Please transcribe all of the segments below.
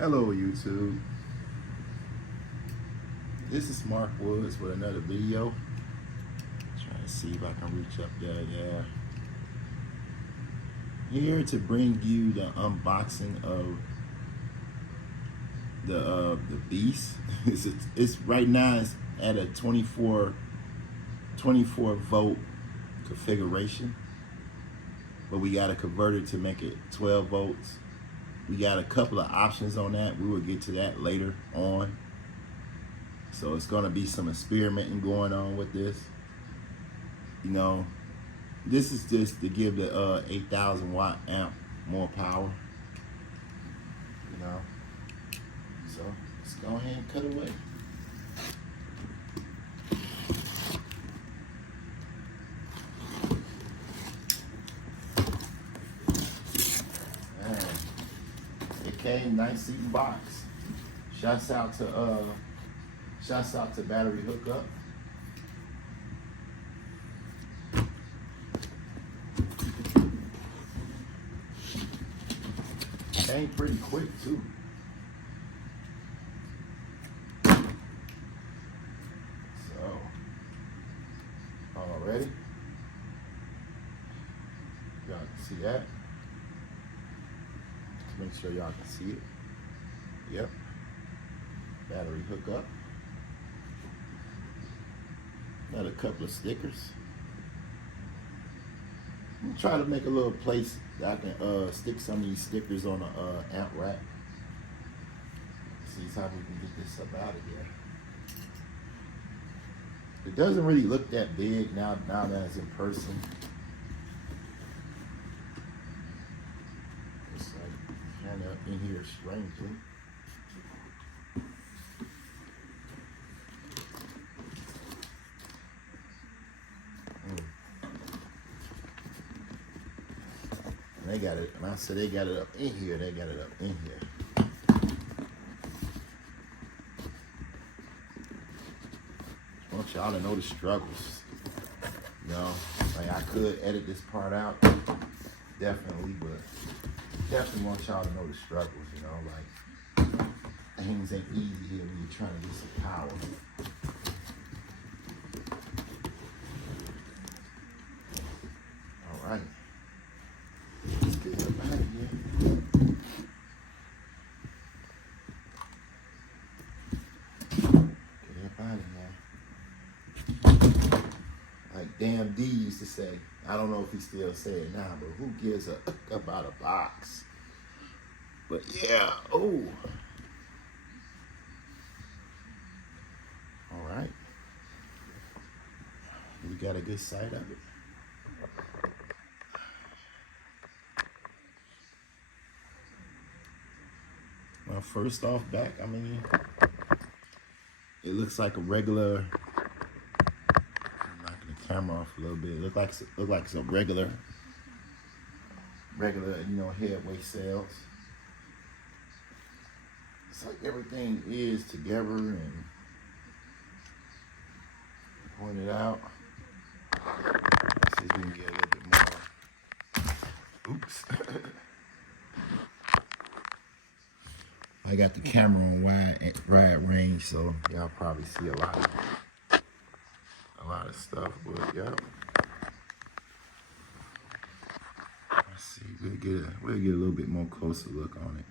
Hello YouTube. This is Mark Woods with another video. Trying to see if I can reach up there. Yeah. Here to bring you the unboxing of the Beast. it's right now it's at a 24 volt configuration, but we got to convert it to make it 12 volts. We got a couple of options on that. We will get to that later on. So it's going to be some experimenting going on with this. You know, this is just to give the 8,000 watt amp more power. You know, so let's go ahead and cut away. Okay, nice seating box. Shouts out to battery hookup. Came pretty quick too. So, already, y'all can see that. Make sure y'all can see it. Yep. Battery hookup. Got a couple of stickers. I'm gonna try to make a little place that I can stick some of these stickers on the amp rack. See how we can get this up out of here. It doesn't really look that big now that it's in person. Kind of in here strangely. And they got it, and I said they got it up in here, they got it up in here. I want y'all to know the struggles. You know, like I could edit this part out, definitely, but definitely want y'all to know the struggles, you know, like things ain't easy here when you're trying to get some power. All right, let's get it up out of here. Get it up out of here. Like Damn D used to say, I don't know if he still say it now, but who gives a about a box? But yeah, oh. All right. We got a good sight of it. Well, first off back, I mean, it looks like a regular, I'm knocking the camera off a little bit. It look like it's a regular, you know, Headway cells. It's like everything is together and pointed out. Let's see if we can get a little bit more. Oops. I got the camera on wide range, so y'all probably see a lot of stuff, but yeah. Let's see, we'll get a little bit more closer look on it.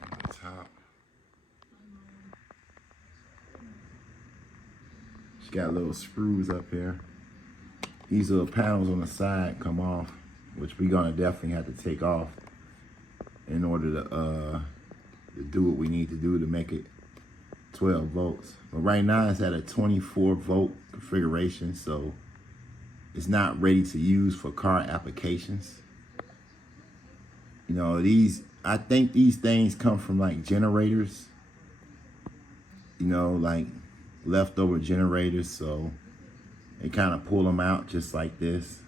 On the top. She got little screws up here. These little panels on the side come off, which we're gonna definitely have to take off in order to do what we need to do to make it 12 volts. But right now it's at a 24 volt configuration, so it's not ready to use for car applications. You know, I think these things come from like generators, you know, like leftover generators, so they kind of pull them out just like this.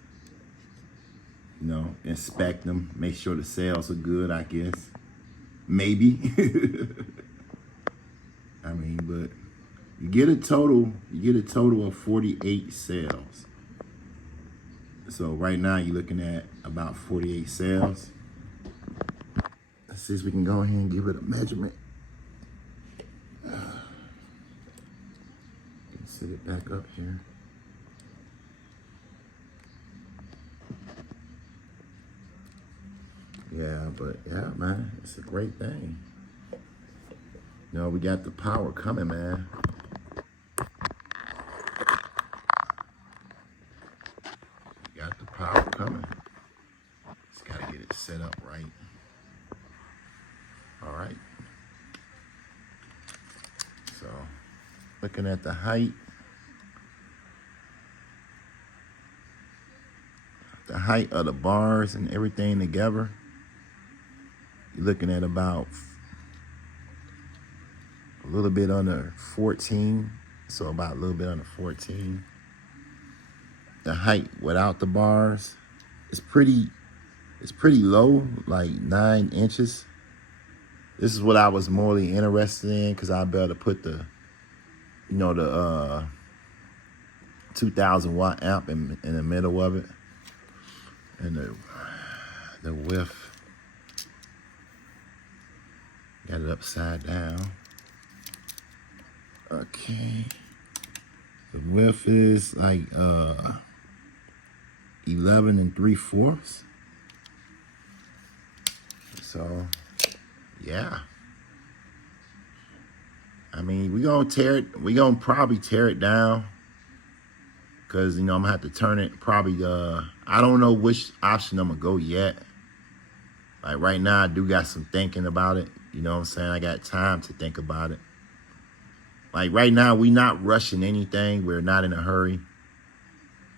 You know, inspect them, make sure the cells are good, I guess. Maybe. I mean, but You get a total of 48 cells. So right now you're looking at about 48 cells. Let's see if we can go ahead and give it a measurement. Set it back up here. Yeah, but yeah, man, it's a great thing. You know, we got the power coming, man. Got the power coming. Just gotta get it set up right. All right. So, looking at the height. The height of the bars and everything together, you're looking at about a little bit under 14. So about a little bit under 14. The height without the bars is pretty low, like 9 inches. This is what I was morely interested in because I'll be able to put the, you know, the 2,000 watt amp in the middle of it. And the width, got it upside down. Okay. The width is like 11 3/4. So yeah. I mean, we gonna probably tear it down. Cause you know I'm gonna have to turn it probably. I don't know which option I'm gonna go yet. Like right now, I do got some thinking about it. You know what I'm saying? I got time to think about it. Like right now, we not rushing anything. We're not in a hurry.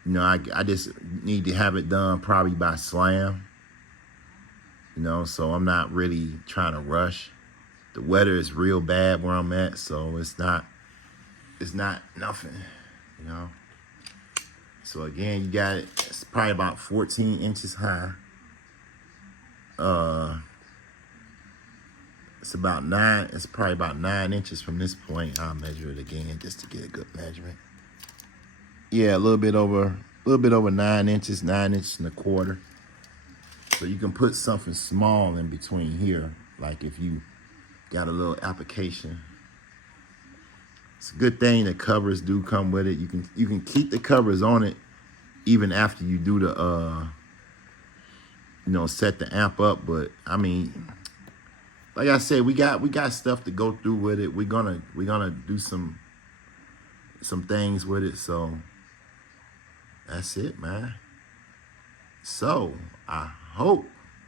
You know, I just need to have it done probably by slam. You know, so I'm not really trying to rush. The weather is real bad where I'm at, so it's not nothing. You know. So again, you got it. It's probably about 14 inches high. It's probably about 9 inches from this point. I'll measure it again just to get a good measurement. Yeah, a little bit over 9 inches, 9 inches and 1/4. So you can put something small in between here, like if you got a little application. It's a good thing the covers do come with it. You can keep the covers on it even after you do the you know, set the amp up. But I mean, like I said, we got stuff to go through with it. We're gonna do some things with it. So that's it, man. So I hope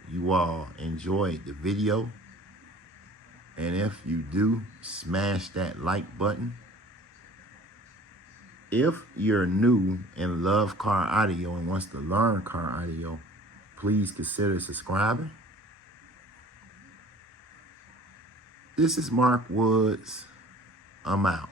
you all enjoyed the video. And if you do, smash that like button. If you're new and love car audio and wants to learn car audio, please consider subscribing. This is Mark Woods. I'm out.